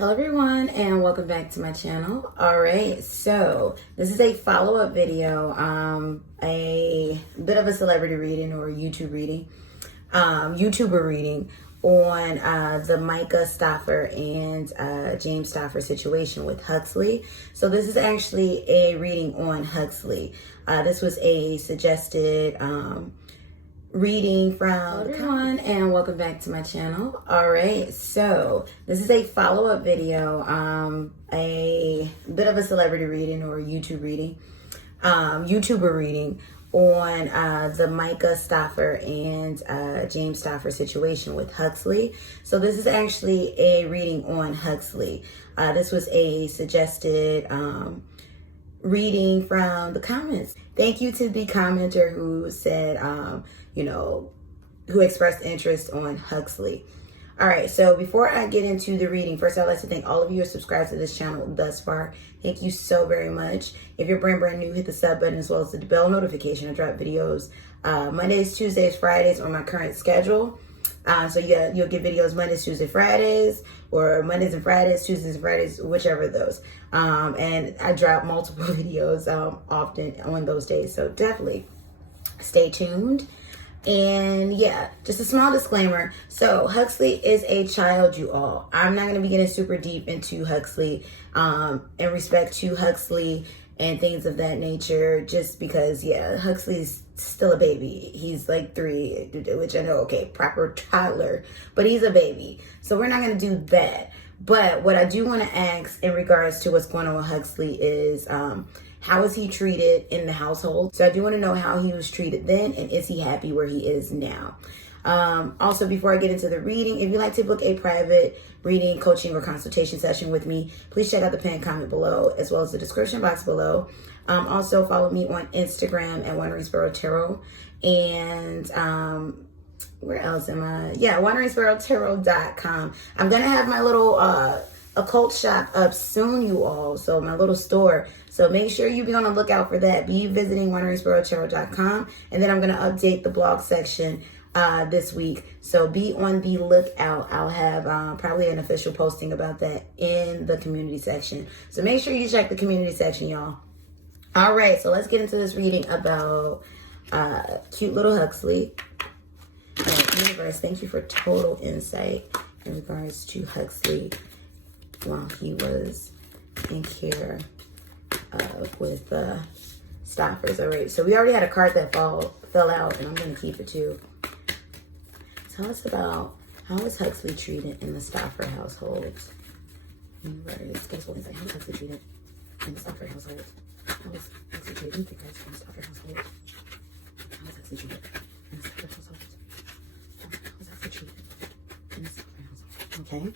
Hello everyone and welcome back to my channel. Alright, so this is a follow-up video, a bit of a celebrity reading or YouTuber reading on the Micah Stauffer and James Stauffer situation with Huxley. So this is actually a reading on Huxley. This was a suggested reading from everyone and welcome back to my channel. All right, so this is a follow-up video, a bit of a celebrity reading or YouTuber reading on the Micah Stauffer and James Stauffer situation with Huxley. So this is actually a reading on Huxley. This was a suggested reading from the comments. Thank you to the commenter who said, who expressed interest on Huxley. All right, so before I get into the reading, first I'd like to thank all of you who are subscribed to this channel thus far. Thank you so very much. If you're brand new, hit the sub button as well as the bell notification. I drop videos Mondays, Tuesdays, Fridays on my current schedule. So yeah, you'll get videos Mondays, Tuesdays, Fridays, or Mondays and Fridays, Tuesdays and Fridays, whichever of those. And I drop multiple videos often on those days. So definitely stay tuned. And yeah, just a small disclaimer. So Huxley is a child, you all. I'm not going to be getting super deep into Huxley in respect to Huxley and things of that nature, just because, yeah, Huxley's still a baby. He's like 3, which I know, okay, proper toddler, but he's a baby. So we're not going to do that. But what I do want to ask in regards to what's going on with Huxley is, how is he treated in the household? So I do want to know how he was treated then, and is he happy where he is now? Also, before I get into the reading, if you'd like to book a private reading, coaching, or consultation session with me, please check out the pinned comment below, as well as the description box below. Also, follow me on Instagram at wanderingsparrow. And where else am I? Yeah, wanderingsparrow.com. I'm going to have my little occult shop up soon, you all. So my little store. So make sure you be on the lookout for that. Be visiting wanderingsparrow.com. And then I'm going to update the blog section this week. So be on the lookout. I'll have probably an official posting about that in the community section. So make sure you check the community section, y'all. All right, so let's get into this reading about cute little Huxley. Universe, thank you for total insight in regards to Huxley while he was in care with the Stauffers. All right, so we already had a card that fell out, and I'm going to keep it too. Tell us about how was Huxley treated in the Stauffer household. Universe, give us one insight. How was Huxley treated in the Stauffer household? How was Huxley treated in the Stauffer household? How was Huxley treated in the Stauffer household? Okay.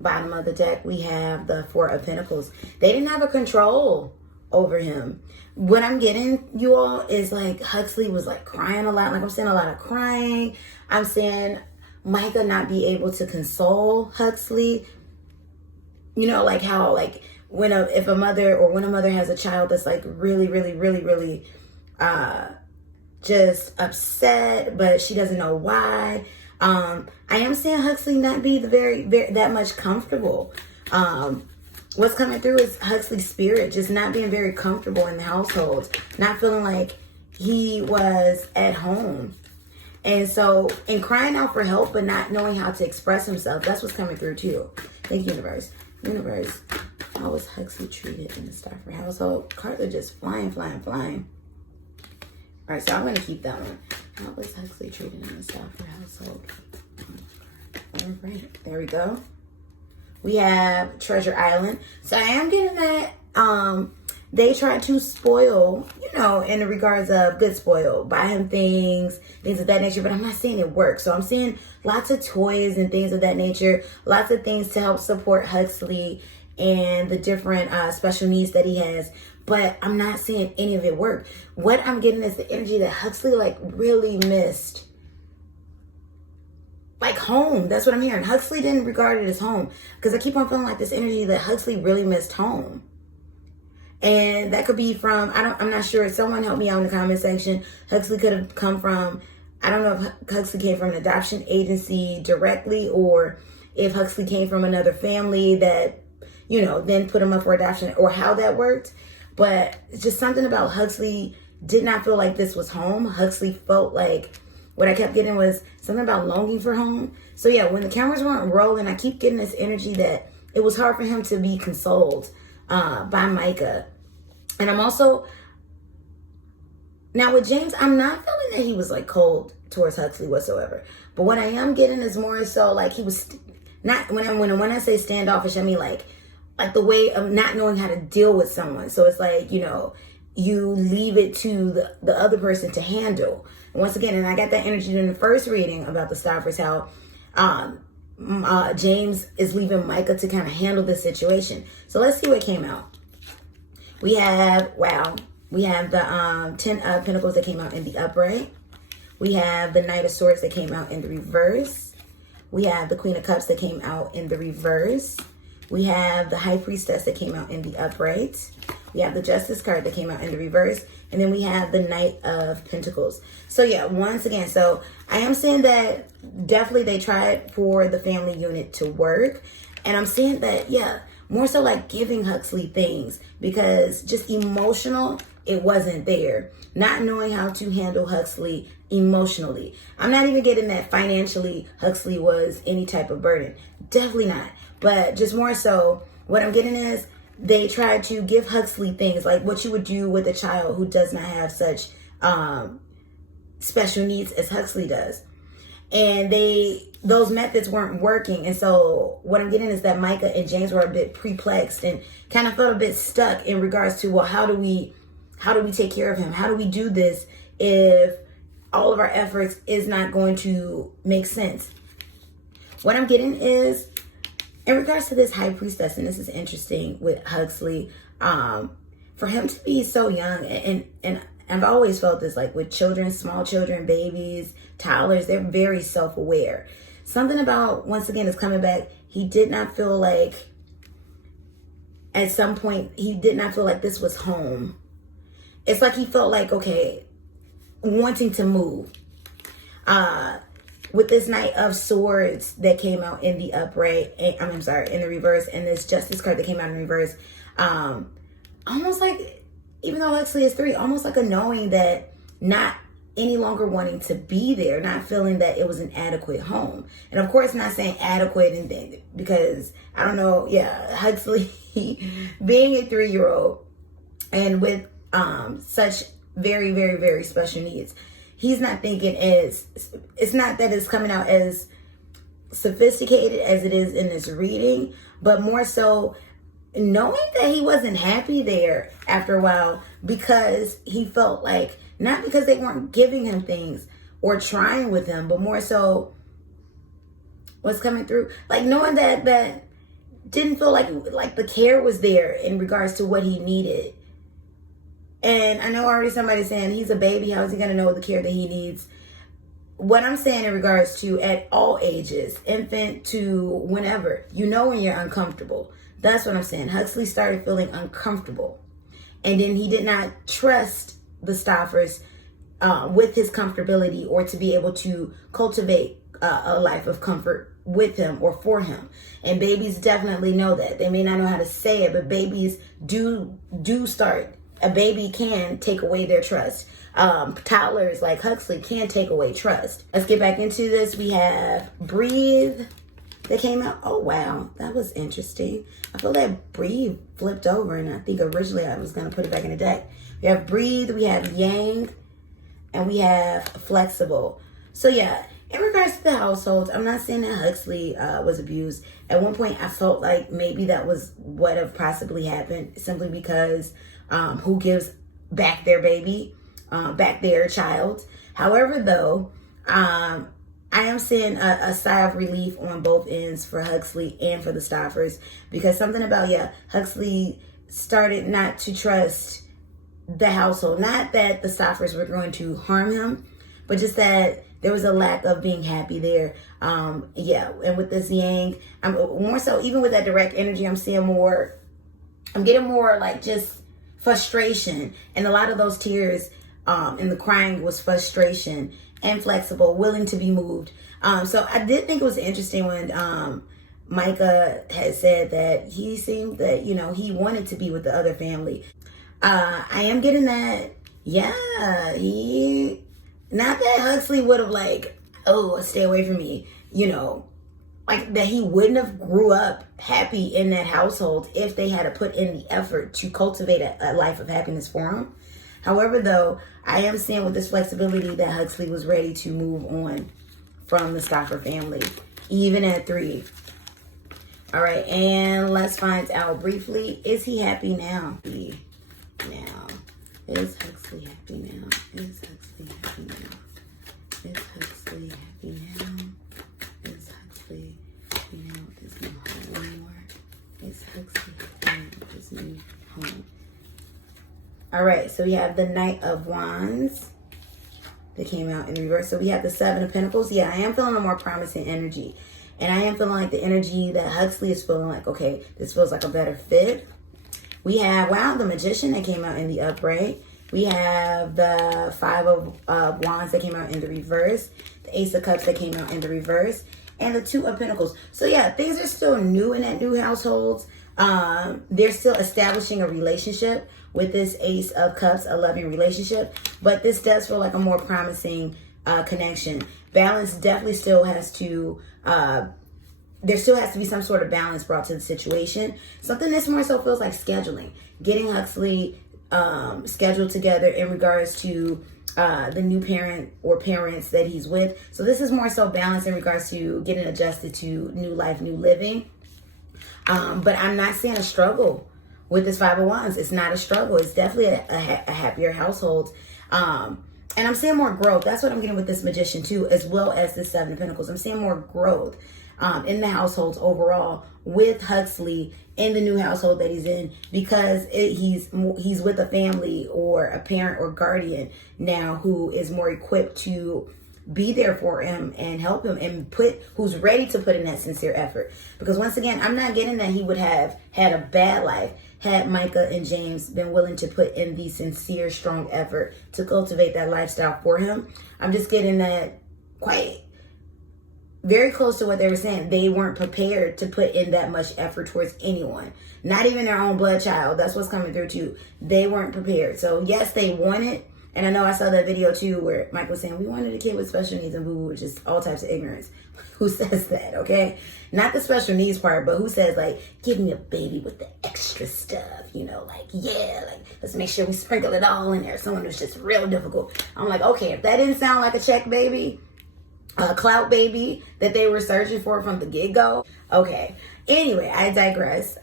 Bottom of the deck, we have the Four of Pentacles. They didn't have a control over him. What I'm getting, you all, is like Huxley was like crying a lot. Like I'm seeing a lot of crying. I'm seeing Micah not be able to console Huxley. You know, like how like when a mother has a child that's like really just upset, but she doesn't know why. I am seeing Huxley not be very that much comfortable. What's coming through is Huxley's spirit just not being very comfortable in the household, not feeling like he was at home. And so, in crying out for help, but not knowing how to express himself, that's what's coming through too. Thank you, universe. Universe, how was Huxley treated in the Stauffer household? Cards are just flying. All right, so I'm going to keep that one. How was Huxley treated in the Stauffer household? All right, there we go. We have Treasure Island. So I am getting that they tried to spoil, in the regards of good spoil, buy him things of that nature, but I'm not seeing it work. So I'm seeing lots of toys and things of that nature, lots of things to help support Huxley and the different special needs that he has. But I'm not seeing any of it work. What I'm getting is the energy that Huxley like really missed. Like home. That's what I'm hearing. Huxley didn't regard it as home. Because I keep on feeling like this energy that Huxley really missed home. And that could be from, I'm not sure. Someone help me out in the comment section. Huxley could have come from, I don't know if Huxley came from an adoption agency directly, or if Huxley came from another family that, then put him up for adoption, or how that worked. But it's just something about Huxley did not feel like this was home. Huxley felt like, what I kept getting was something about longing for home. So yeah, when the cameras weren't rolling, I keep getting this energy that it was hard for him to be consoled by Micah. And I'm also, now with James, I'm not feeling that he was like cold towards Huxley whatsoever. But what I am getting is more so like he was not, when I say standoffish, I mean like the way of not knowing how to deal with someone. So it's like, you leave it to the other person to handle. And once again, and I got that energy in the first reading about the Stauffers, how James is leaving Micah to kind of handle the situation. So let's see what came out. We have the 10 of Pentacles that came out in the upright. We have the Knight of Swords that came out in the reverse. We have the Queen of Cups that came out in the reverse. We have the High Priestess that came out in the upright. We have the Justice card that came out in the reverse. And then we have the Knight of Pentacles. So yeah, once again, so I am saying that definitely they tried for the family unit to work. And I'm saying that, yeah, more so like giving Huxley things, because just emotional, it wasn't there. Not knowing how to handle Huxley emotionally. I'm not even getting that financially Huxley was any type of burden. Definitely not. But just more so, what I'm getting is they tried to give Huxley things like what you would do with a child who does not have such special needs as Huxley does. And those methods weren't working. And so what I'm getting is that Micah and James were a bit perplexed and kind of felt a bit stuck in regards to, well, how do we take care of him? How do we do this if all of our efforts is not going to make sense? What I'm getting is, in regards to this High Priestess, and this is interesting with Huxley, for him to be so young, and I've always felt this, like with children, small children, babies, toddlers, they're very self-aware. Something about, once again, is coming back. He did not feel like, at some point, he did not feel like this was home. It's like he felt like, okay, wanting to move. With this Knight of Swords that came out in the upright, in the reverse, and this Justice card that came out in reverse, almost like, even though Huxley is 3, almost like a knowing that not any longer wanting to be there, not feeling that it was an adequate home. And of course, not saying adequate and because I don't know, yeah, Huxley being a 3-year-old and with such very, very, very special needs, he's not thinking it's not that it's coming out as sophisticated as it is in this reading, but more so knowing that he wasn't happy there after a while, because he felt like, not because they weren't giving him things or trying with him, but more so what's coming through, like knowing that didn't feel like the care was there in regards to what he needed. And I know already somebody saying he's a baby, how is he going to know the care that he needs? What I'm saying in regards to at all ages, infant to whenever, when you're uncomfortable. That's what I'm saying. Huxley started feeling uncomfortable. And then he did not trust the Stauffers with his comfortability, or to be able to cultivate a life of comfort with him or for him. And babies definitely know that. They may not know how to say it, but babies do start. A baby can take away their trust. Toddlers like Huxley can take away trust. Let's get back into this. We have Breathe that came out. Oh, wow. That was interesting. I feel that Breathe flipped over, and I think originally I was going to put it back in the deck. We have Breathe, we have Yang, and we have Flexible. So, yeah, in regards to the households, I'm not saying that Huxley was abused. At one point, I felt like maybe that was what have possibly happened, simply because who gives back their baby, back their child. However, though, I am seeing a sigh of relief on both ends for Huxley and for the Stauffers, because something about, Huxley started not to trust the household. Not that the Stauffers were going to harm him, but just that there was a lack of being happy there. And with this Yang, I'm more so, even with that direct energy, I'm getting more like just frustration, and a lot of those tears and the crying was frustration. And Flexible, willing to be moved. So I did think it was interesting when Micah had said that he seemed that, he wanted to be with the other family. I am getting that, yeah, not that Huxley would have stay away from me, like that he wouldn't have grew up happy in that household if they had to put in the effort to cultivate a life of happiness for him. However, though, I am seeing with this flexibility that Huxley was ready to move on from the Stauffer family, even at 3. All right, and let's find out briefly, is he happy now? Now, is Huxley happy now? Is Huxley happy now? Is Huxley happy now? Is Huxley happy now with his new home anymore? Is Huxley happy now with his new home? All right, so we have the Knight of Wands that came out in reverse. So we have the 7 of Pentacles. Yeah, I am feeling a more promising energy. And I am feeling like the energy that Huxley is feeling like, okay, this feels like a better fit. We have, the Magician that came out in the upright. We have the 5 of Wands that came out in the reverse. The Ace of Cups that came out in the reverse. And the 2 of Pentacles. So yeah, things are still new in that new household. They're still establishing a relationship with this Ace of Cups, a loving relationship. But this does feel like a more promising connection. Balance definitely still has to... there still has to be some sort of balance brought to the situation. Something that's more so feels like scheduling. Getting Huxley scheduled together in regards to the new parent or parents that he's with. So this is more so balance in regards to getting adjusted to new life, new living. But I'm not seeing a struggle with this 5 of Wands. It's not a struggle. It's definitely a happier household. And I'm seeing more growth. That's what I'm getting with this Magician too, as well as this 7 of Pentacles. I'm seeing more growth in the households overall with Huxley in the new household that he's in, because he's with a family or a parent or guardian now who is more equipped to be there for him and help him and who's ready to put in that sincere effort. Because once again, I'm not getting that he would have had a bad life had Micah and James been willing to put in the sincere, strong effort to cultivate that lifestyle for him. I'm just getting that quite very close to what they were saying. They weren't prepared to put in that much effort towards anyone, not even their own blood child. That's what's coming through too. They weren't prepared. So yes, they wanted. And I know I saw that video too where Mike was saying, we wanted a kid with special needs and boo-boo, just all types of ignorance. Who says that, okay? Not the special needs part, but who says, give me a baby with the extra stuff, let's make sure we sprinkle it all in there. Someone who's just real difficult. I'm like, okay, if that didn't sound like a check baby, a clout baby that they were searching for from the get-go, okay. Anyway, I digress.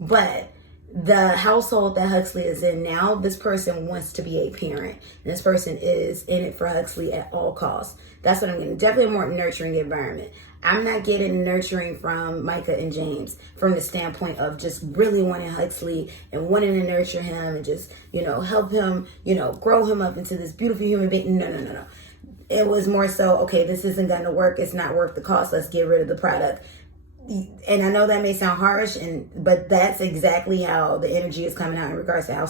But the household that Huxley is in now, this person wants to be a parent. And this person is in it for Huxley at all costs. That's what I'm getting. Definitely a more nurturing environment. I'm not getting nurturing from Micah and James from the standpoint of just really wanting Huxley and wanting to nurture him and just, help him, grow him up into this beautiful human being. No. It was more so, okay, this isn't going to work. It's not worth the cost. Let's get rid of the product. And I know that may sound harsh, but that's exactly how the energy is coming out in regards to how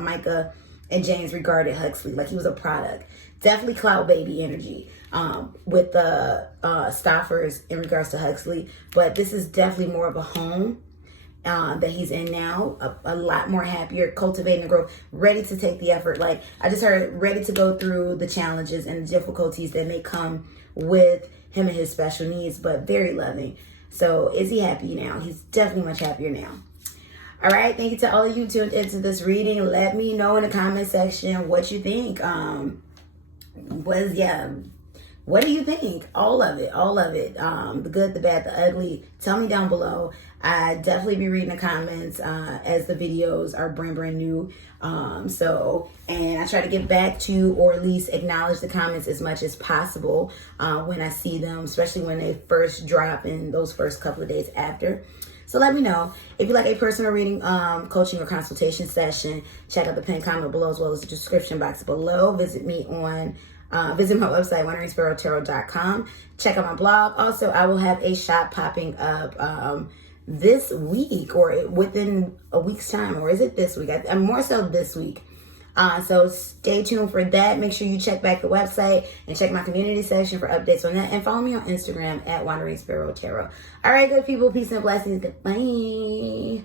Micah and James regarded Huxley. Like he was a product. Definitely cloud baby energy with the Stauffers in regards to Huxley. But this is definitely more of a home that he's in now. A lot more happier, cultivating the growth, ready to take the effort. Like I just heard, ready to go through the challenges and the difficulties that may come with him and his special needs, but very loving. So is he happy now? He's definitely much happier now. All right. Thank you to all of you tuned into this reading. Let me know in the comment section what you think. What do you think? All of it. The good, the bad, the ugly. Tell me down below. I definitely be reading the comments as the videos are brand new. And I try to get back to, or at least acknowledge the comments as much as possible when I see them, especially when they first drop in those first couple of days after. So let me know. If you like a personal reading, coaching, or consultation session, check out the pinned comment below as well as the description box below. Visit my website, wanderingsparrowtarot.com. Check out my blog. Also, I will have a shop popping up this week or within a week's time. Or is it this week? I'm more so this week. So stay tuned for that. Make sure you check back the website and check my community section for updates on that. And follow me on Instagram at wanderingsparrow tarot. All right, good people. Peace and blessings. Goodbye.